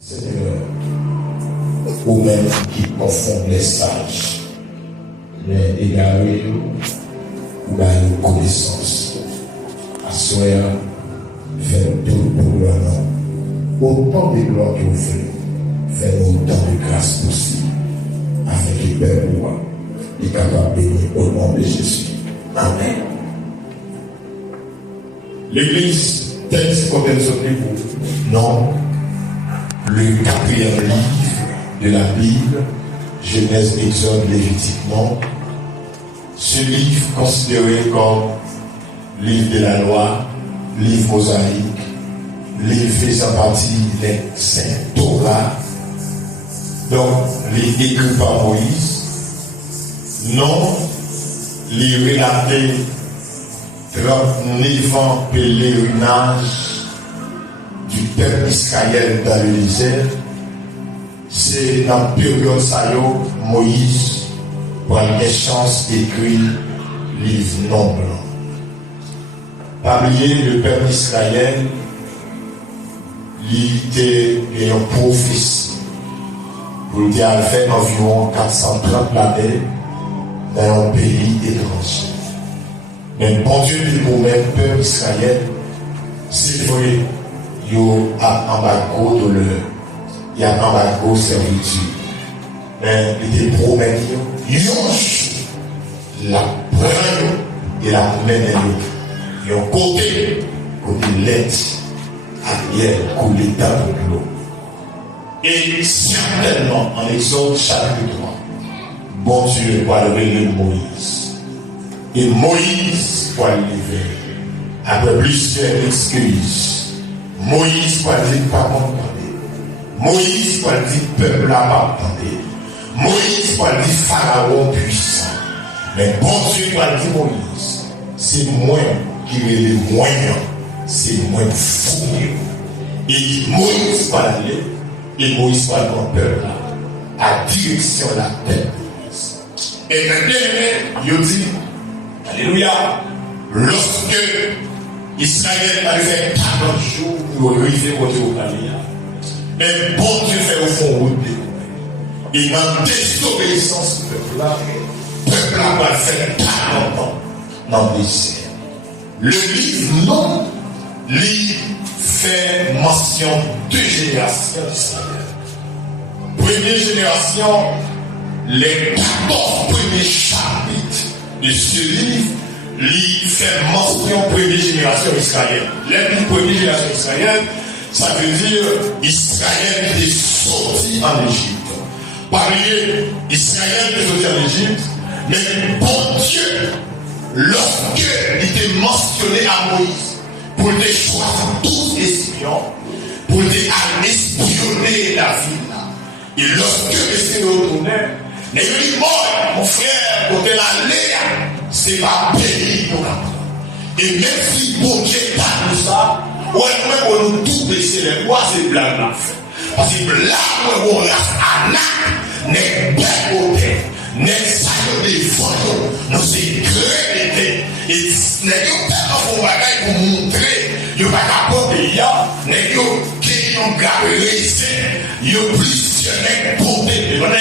Seigneur, ou même qui confondent les sages, les égarés, ou bien une connaissance. À soi, faire tout pour le nom. Autant de gloire que vous faites, faire autant de grâce possible, afin que Père moi est capable de bénir au nom de Jésus. Amen. L'Église, texte comme elle s'appelle vous. Non. Le 4e livre de la Bible, Genèse, Exode, Lévitique, non. Ce livre considéré comme livre de la loi, livre mosaïque, livre faisant partie des Saints Torah, donc livre écrit par Moïse, non, livre relaté 39 ans pèlerinage du peuple Israël dans le désert. C'est dans la période ça Moïse prend les chances d'écrire livre non blanc. Parmi le peuple Israël, il était une prophétie pour le faire environ 430 l'année dans un pays étranger. Mais bon Dieu dit pour le peuple Israël, c'est vrai. Il y a un embargo douleur, il y a un embargo servitude. Mais il te promet, la prendre et la mener. Il y a un côté l'aide, arrière, coulé dans l'eau. Et certainement, en Exode chapitre 3, bon Dieu va lever Moïse. Et Moïse va le lever. Après plusieurs excuses. Moïse va dire pas comprendre. Moïse va dire peuple n'a pas entendu. Moïse va dire pharaon puissant. Mais bon Dieu va dire Moïse, c'est moi qui est le moyen, c'est moi fou. Et Moïse va aller, et Moïse va dire au peuple là, à direction de la tête de Moïse. Et maintenant, il dit, alléluia, lorsque Israël a fait 40 jours pour arriver au Théocalia. Mais bon Dieu fait au fond route de nous. Et dans désobéissance du peuple-là, le peuple va faire 40 ans dans le désert. Le livre non, il fait mention de générations d'Israël. Première génération, les 14 premiers chapitres de ce livre, il fait mention première génération Israël. La première génération Israël, ça veut dire Israël est sorti en Égypte. Parler Israël est sorti en Égypte, mais bon Dieu, lorsque il était mentionné à Moïse, pour les choisir 12 espions, pour les aller espionner la ville là. Et lorsque les retournait, il dit, mon frère, quand elle allait, c'est pas pays pour l'apprendre. Et même si bon Dieu pas tout ça, ouais, même on nous tout baisser les bois, c'est blague là. Parce que là où on reste à l'acte, n'est pas côté, n'est pas des voyons, nous c'est créé. Et n'est pas un bagage pour montrer, il n'y a pas qu'à porter, n'est pas un gars il y a plusieurs nègres portés. Et on a eu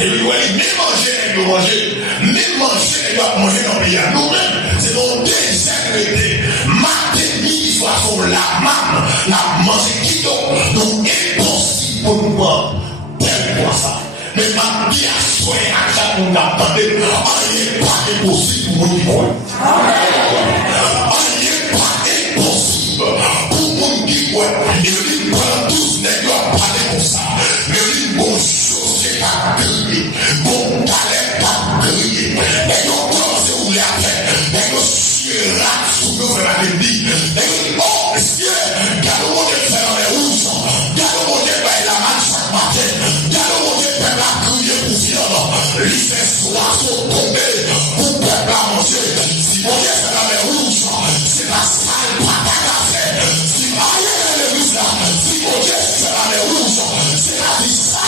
et puis, même manger, il doit manger dans le pays à nous-mêmes. C'est donc déségrégé. Matin, soit sur la main, la manger qui donc impossible pour nous voir. Tel ça. Mais ma vie a soigné à chaque monde d'attendre. Il n'est pas impossible pour nous qui croient. Il n'est pas impossible pour nous qui croient. Il dit, pendant tous, n'est pas comme ça. Mais il dit, bonjour. Pas grillé, bon talent pas grillé, mais on commence où les affaires, mais on suit là, sous nos frères la dit, mais oh, monsieur, gardons mon Dieu faire les rousses, gardons mon Dieu faire la marche chaque matin, gardons mon Dieu faire la grille pour viande, lycée soir sont tombés, pour peuple à manger, si mon Dieu fait les rousses, c'est la salle pas à faire, si ailleurs l'église là, si mon Dieu fait les rousses, c'est la vie ça.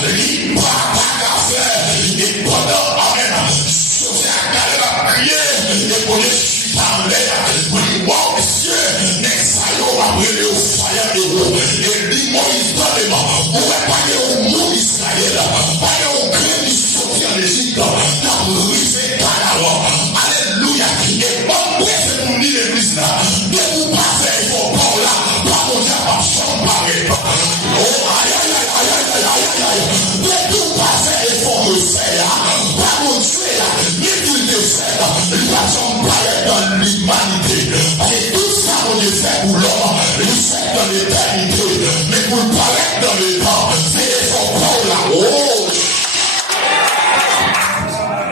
Il pas qu'à faire, et pendant amen, José a prié, et pour les chuter en l'air, pour dire, wow, monsieur, next time, on va brûler au foyer de l'eau, et dit, Moïse, pour paraître dans le temps. C'est son corps là. Oh!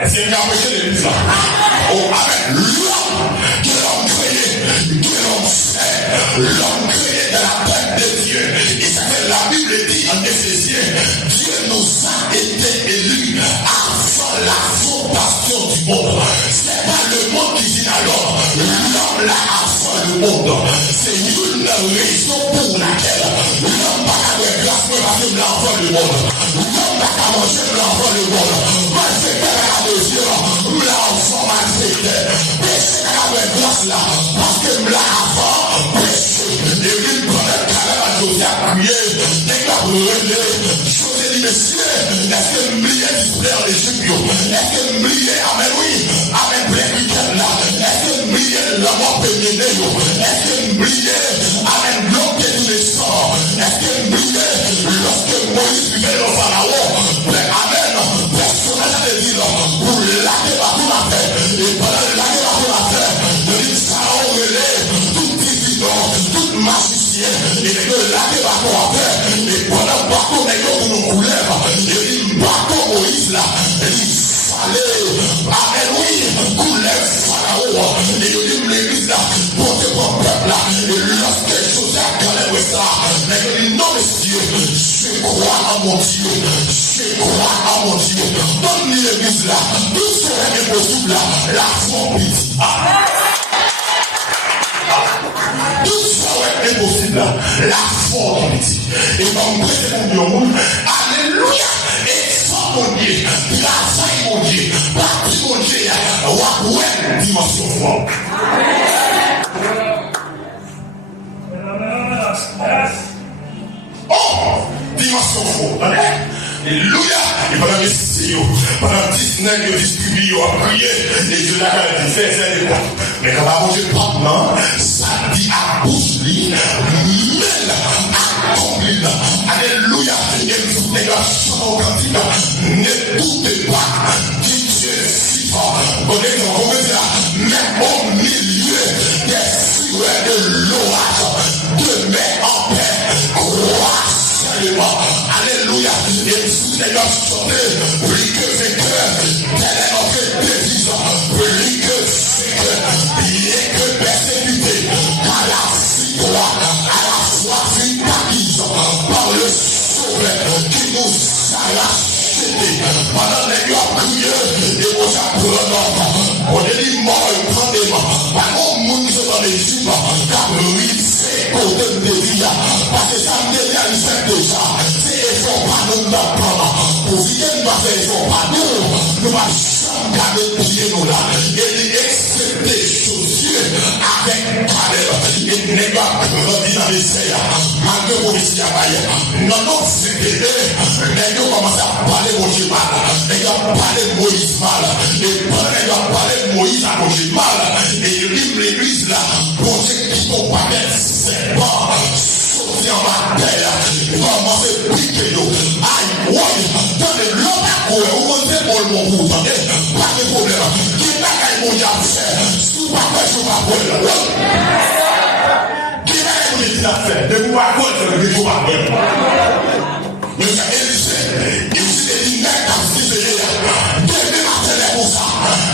Est-ce qu'il y a empêché l'église là? Oh, amen. L'homme que l'homme créé, que l'homme fait, l'homme créé de la tête de Dieu. Et ça fait la Bible dit en Éphésiens, Dieu nous a été élus avant la fondation du monde. C'est pas le monde qui dit alors, l'homme là avant le monde. C'est une raison pour laquelle l'homme n'a pas de grâce pour l'enfant du monde. L'homme n'a pas mangé l'enfant du monde. Moi, c'est qu'elle a besoin, l'enfant m'a fait. Péché qu'elle a grâce là, parce que l'enfant péché. Et lui, pendant qu'elle a José a prié, dès qu'il a brûlé, José dit, messieurs, est-ce que m'oubliez display en Égypte? Est-ce que m'oubliez, amen, oui, amen, plein week-end là? Est-ce que m'oubliez l'amour féminin? Est-ce que m'oubliez, amen, l'homme qui est les sorts? Est-ce que m'oubliez, lorsque Moïse vivait au Pharaon? Amen, personnel n'a dit là, pour laquer ma tout la terre. Et pendant laquer ma tout la terre, le dit Pharaon relève, tout divinant, tout magicien, et que laquer ma tout la terre. Et pendant le bateau, pour nous couler, il dit bateau Moïse là, il dit fallait, amen, oui, couler Pharaon. Et il dit l'église là, portez mon peuple là. Et lorsque José a calé ça, il dit non, messieurs, je crois en mon Dieu. Je crois en mon Dieu. Donne-lui l'église là. Tout serait impossible là. La foi pitié. Tout serait impossible là. La foi pitié. Et comme président du monde, alléluia. Et sans mon Dieu, grâce mon Dieu, parti mon Dieu, ouais, dimension foi. Oh, dimension foi. Alléluia. Et pendant les 6 jours, pendant 19 jours, distribués, on a prié, et Dieu l'a dit, fais des pas. Mais quand on a mangé pas, non, ça dit à bouche, mêle, accompli. Alléluia. Et vous, les gars, sont candidat. Ne doutez pas que Dieu est si fort. Vous voyez, même au milieu des furets de l'orage, demeure en paix, crois seulement. Alléluia. Et vous, les gars, chantez, plus que vainqueur, tel est notre devise, plus que vainqueur, bien que persécuté, à la victoire, à la foi victorieuse, par le Sauveur qui nous a rachetés. Pendant les gars priés, et vous apprenons, on est dit mort et prendez-moi. Par contre, nous sommes dans l'Égypte, car lui, c'est côté de vie, parce que ça me réalise déjà. C'est effort pas nous d'apprendre. Pour vivre, nous va faire effort pas nous va jamais garder pied nous là. Et il accepter Josué avec Caleb. Et n'est pas grandi dans les serres. Malgré vos ici à Bayer. Non, non, c'est que les gens commencent à parler de Moïse mal. Les gens parlent de Moïse mal. Et pendant les gens parlent de Moïse à Moïse mal. Et il livre l'église là. Pour ceux qui sont pas bêtes, c'est pas. Sauter en ma terre. Comment c'est piqué nous. Aïe, ouais. Dans le l'homme à quoi. Vous montez pour le monde. Vous entendez? Pas de problème. Qui n'a qu'à y mourir à faire. Si vous pas fait, je vous rappelle. Qui n'a qu'à y mourir à faire. De vous rappelle, je vous rappelle. Mais c'est Élisée. Il s'est dit, n'est qu'à se dire. Demain matin, les pour ça.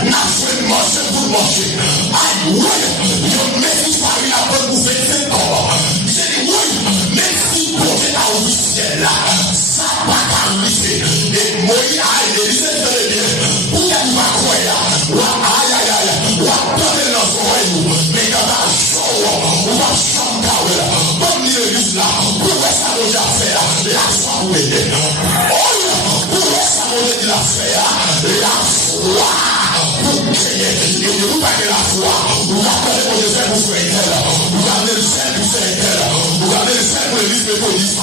N'a fait manger pour manger. Aïe, ouais. Je mets tout ça, il a pas pour faire 5 ans. J'ai dit, oui. Même si pour faire la officielle là, ça va t'arriver. Et Moïse, aïe, Élisée, c'est bien. Pour qu'elle va croire. Aïe, aïe, aïe. On va donner dans son royaume. Mais quand on va chanter, on va chanter. Comme l'église là, pour ça, on va faire la foi pour aider. Oh, pour ça, on va faire la foi pour créer. Et vous parlez la foi. Vous appelez pour le faire pour faire. Vous gardez le sel pour faire. Vous gardez le sel pour l'église méthodiste.